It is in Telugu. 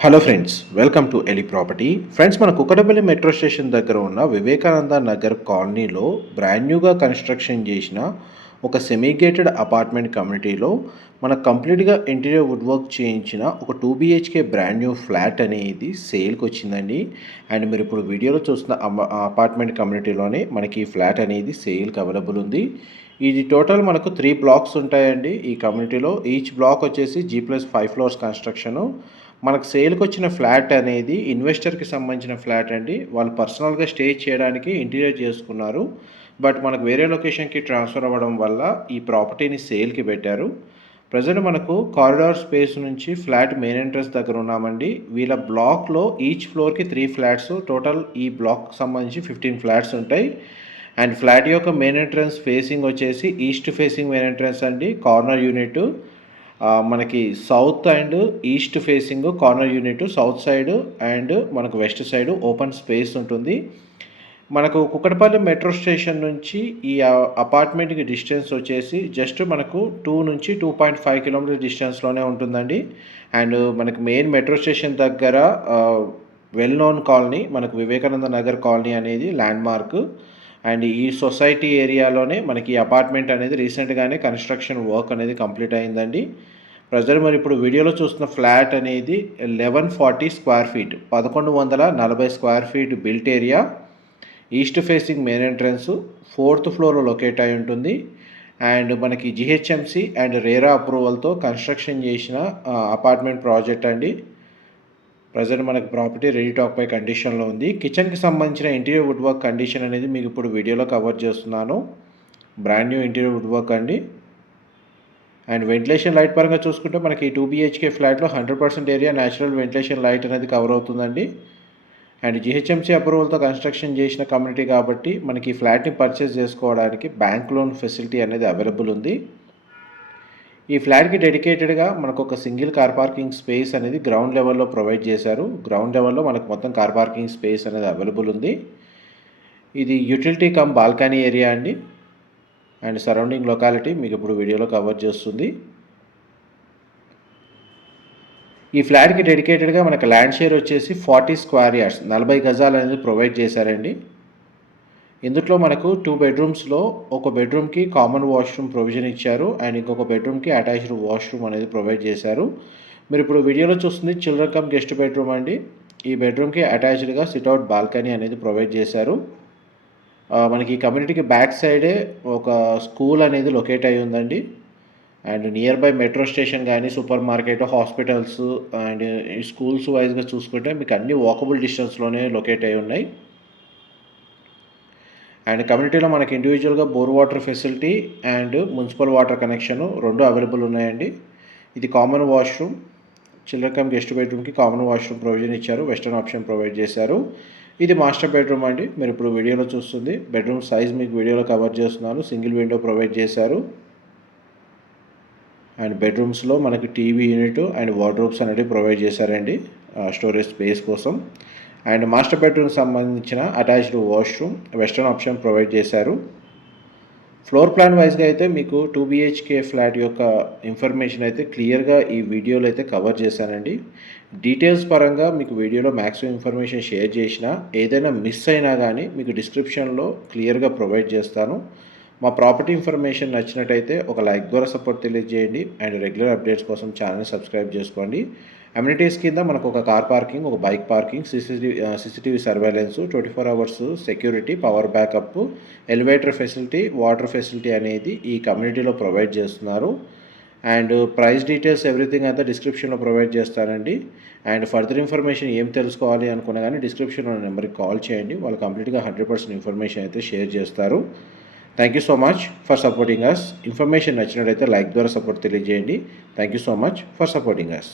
హలో ఫ్రెండ్స్ వెల్కమ్ టు ఎలి ప్రాపర్టీ ఫ్రెండ్స్ మన కుక్కడపల్లి మెట్రో స్టేషన్ దగ్గర ఉన్న వివేకానంద నగర్ కాలనీలో బ్రాండ్ న్యూగా కన్స్ట్రక్షన్ చేసిన ఒక సెమీగేటెడ్ అపార్ట్మెంట్ కమ్యూనిటీలో మన కంప్లీట్గా ఇంటీరియర్ వుడ్ వర్క్ చేయించిన ఒక two BHK brand new flat అనేది సేల్కి వచ్చిందండి. అండ్ మీరు ఇప్పుడు వీడియోలో చూస్తున్న అమ- అపార్ట్మెంట్ కమ్యూనిటీలోనే మనకి ఫ్లాట్ అనేది సేల్కి అవైలబుల్ ఉంది. ఇది టోటల్ మనకు త్రీ బ్లాక్స్ ఉంటాయండి. ఈ కమ్యూనిటీలో ఈచ్ బ్లాక్ వచ్చేసి G plus five floors construction మనకు సేల్కి వచ్చిన ఫ్లాట్ అనేది ఇన్వెస్టర్కి సంబంధించిన ఫ్లాట్ అండి. వాళ్ళు పర్సనల్గా స్టే చేయడానికి ఇంటీరియర్ చేసుకున్నారు. బట్ మనకు వేరే లొకేషన్కి ట్రాన్స్ఫర్ అవ్వడం వల్ల ఈ ప్రాపర్టీని సేల్కి పెట్టారు. ప్రజెంట్ మనకు కారిడార్ స్పేస్ నుంచి ఫ్లాట్ మెయిన్ ఎంట్రన్స్ దగ్గర ఉన్నామండి. వీళ్ళ బ్లాక్లో ఈచ్ ఫ్లోర్కి త్రీ ఫ్లాట్స్ టోటల్ ఈ బ్లాక్ సంబంధించి ఫిఫ్టీన్ ఫ్లాట్స్ ఉంటాయి. అండ్ ఫ్లాట్ యొక్క మెయిన్ ఎంట్రన్స్ ఫేసింగ్ వచ్చేసి ఈస్ట్ ఫేసింగ్ మెయిన్ ఎంట్రన్స్ అండి కార్నర్ యూనిట్. మనకి south and east facing corner unit south side and మనకు వెస్ట్ సైడ్ ఓపెన్ స్పేస్ ఉంటుంది. మనకు కుక్కటపల్లి మెట్రో స్టేషన్ నుంచి ఈ అపార్ట్మెంట్కి డిస్టెన్స్ వచ్చేసి జస్ట్ మనకు టూ నుంచి టూ పాయింట్ ఫైవ్ కిలోమీటర్ డిస్టెన్స్లోనే ఉంటుందండి. అండ్ మనకు మెయిన్ మెట్రో స్టేషన్ దగ్గర వెల్ నోన్ కాలనీ మనకు వివేకానంద నగర్ కాలనీ అనేది ల్యాండ్ మార్క్ అండ్ ఈ సొసైటీ ఏరియాలోనే మనకి అపార్ట్మెంట్ అనేది రీసెంట్గానే కన్స్ట్రక్షన్ వర్క్ అనేది కంప్లీట్ అయిందండి. ప్రజలు మరి ఇప్పుడు వీడియోలో చూస్తున్న ఫ్లాట్ అనేది లెవెన్ ఫార్టీ స్క్వేర్ ఫీట్ పదకొండు వందల నలభై square feet built area east facing main entrance fourth ఫ్లోర్లో లొకేట్ అయి ఉంటుంది. అండ్ మనకి జిహెచ్ఎంసి అండ్ రేరా అప్రూవల్తో కన్స్ట్రక్షన్ చేసిన అపార్ట్మెంట్ ప్రాజెక్ట్ అండి. ప్రజెంట్ మనకు ప్రాపర్టీ రెడీ టాక్ పై కండిషన్లో ఉంది. కిచెన్కి సంబంధించిన ఇంటీరియర్ వుడ్ వర్క్ కండిషన్ అనేది మీకు ఇప్పుడు వీడియోలో కవర్ చేస్తున్నాను. Brand new interior wood work అండి. అండ్ వెంటిలేషన్ లైట్ పరంగా చూసుకుంటే మనకి టూ బీహెచ్కే ఫ్లాట్లో hundred percent area natural ventilation light అనేది కవర్ అవుతుందండి. అండ్ జిహెచ్ఎంసీ అప్రూవల్తో కన్స్ట్రక్షన్ చేసిన కమ్యూనిటీ కాబట్టి మనకి ఈ ఫ్లాట్ని పర్చేస్ చేసుకోవడానికి బ్యాంక్ లోన్ ఫెసిలిటీ అనేది అవైలబుల్ ఉంది. ఈ ఫ్లాట్కి డెడికేటెడ్గా మనకు ఒక సింగిల్ కార్ పార్కింగ్ స్పేస్ అనేది గ్రౌండ్ లెవెల్లో ప్రొవైడ్ చేశారు. గ్రౌండ్ లెవెల్లో మనకు మొత్తం కార్ పార్కింగ్ స్పేస్ అనేది అవైలబుల్ ఉంది. ఇది యూటిలిటీ కమ్ బాల్కనీ ఏరియా అండి. అండ్ సరౌండింగ్ లొకాలిటీ మీకు ఇప్పుడు వీడియోలో కవర్ చేస్తుంది. ఈ ఫ్లాట్కి డెడికేటెడ్గా మనకు ల్యాండ్ షేర్ వచ్చేసి ఫార్టీ స్క్వేర్ యార్డ్స్ నలభై గజాలు అనేది ప్రొవైడ్ చేశారండి. ఇందులో మనకు టూ బెడ్రూమ్స్లో ఒక బెడ్రూమ్కి కామన్ వాష్రూమ్ ప్రొవిజన్ ఇచ్చారు అండ్ ఇంకొక బెడ్రూమ్కి అటాచ్డ్ వాష్రూమ్ అనేది ప్రొవైడ్ చేశారు. మీరు ఇప్పుడు వీడియోలో చూస్తుంది చిల్డ్రన్ కమ్ గెస్ట్ బెడ్రూమ్ అండి. ఈ బెడ్రూమ్కి అటాచ్డ్గా సిట్అవుట్ బాల్కనీ అనేది ప్రొవైడ్ చేశారు. మనకి ఈ కమ్యూనిటీకి బ్యాక్ సైడే ఒక స్కూల్ అనేది లొకేట్ అయి ఉందండి. And near by metro station కానీ సూపర్ మార్కెట్ హాస్పిటల్స్ అండ్ ఈ స్కూల్స్ వైజ్గా చూసుకుంటే మీకు అన్ని వాకబుల్ డిస్టెన్స్లోనే లొకేట్ అయి ఉన్నాయి. అండ్ కమ్యూనిటీలో మనకి ఇండివిజువల్గా bore water facility and municipal water connection రెండు అవైలబుల్ ఉన్నాయండి. ఇది కామన్ వాష్రూమ్ చిల్డ్రన్ గెస్ట్ బెడ్రూమ్కి కామన్ వాష్రూమ్ ప్రొవిజన్ ఇచ్చారు. వెస్టర్న్ ఆప్షన్ ప్రొవైడ్ చేశారు. ఇది మాస్టర్ బెడ్రూమ్ అండి. మీరు ఇప్పుడు వీడియోలో చూస్తుంది. బెడ్రూమ్ సైజ్ మీకు వీడియోలో కవర్ చేస్తున్నాను. సింగిల్ విండో ప్రొవైడ్ చేశారు. అండ్ బెడ్రూమ్స్లో మనకి టీవీ యూనిట్ అండ్ వార్డ్రోబ్స్ అనేవి ప్రొవైడ్ చేశారండి. స్టోరేజ్ స్పేస్ కోసం. అండ్ మాస్టర్ బెడ్రూమ్ సంబంధించిన attached washroom western option provide చేశారు. ఫ్లోర్ ప్లాన్ వైజ్గా అయితే మీకు టూ బిహెచ్కే ఫ్లాట్ యొక్క ఇన్ఫర్మేషన్ అయితే క్లియర్గా ఈ వీడియోలో అయితే కవర్ చేశానండి. డీటెయిల్స్ పరంగా మీకు వీడియోలో మ్యాక్సిమం ఇన్ఫర్మేషన్ షేర్ చేసిన ఏదైనా మిస్ అయినా కానీ మీకు డిస్క్రిప్షన్లో క్లియర్గా ప్రొవైడ్ చేస్తాను. మా ప్రాపర్టీ ఇన్ఫర్మేషన్ నచ్చినట్టయితే ఒక లైక్ ద్వారా సపోర్ట్ తెలియజేయండి. అండ్ రెగ్యులర్ అప్డేట్స్ కోసం ఛానల్ సబ్స్క్రైబ్ చేసుకోండి. అమ్యూనిటీస్ కింద మనకు ఒక కార్ పార్కింగ్ ఒక bike parking CCTV CCTV surveillance twenty four hours security power backup elevator facility water facility అనేది ఈ కమ్యూనిటీలో ప్రొవైడ్ చేస్తున్నారు. అండ్ ప్రైస్ డీటెయిల్స్ ఎవ్రీథింగ్ అంతా డిస్క్రిప్షన్లో ప్రొవైడ్ చేస్తానండి. అండ్ ఫర్దర్ ఇన్ఫర్మేషన్ ఏం తెలుసుకోవాలి అనుకున్నా కానీ డిస్క్రిప్షన్లో నెంబర్కి కాల్ చేయండి. వాళ్ళు కంప్లీట్గా హండ్రెడ్ పర్సెంట్ ఇన్ఫర్మేషన్ అయితే షేర్ చేస్తారు. Thank you so much for supporting us information నచ్చినట్టయితే లైక్ ద్వారా సపోర్ట్ తెలియజేయండి. Thank you so much for supporting us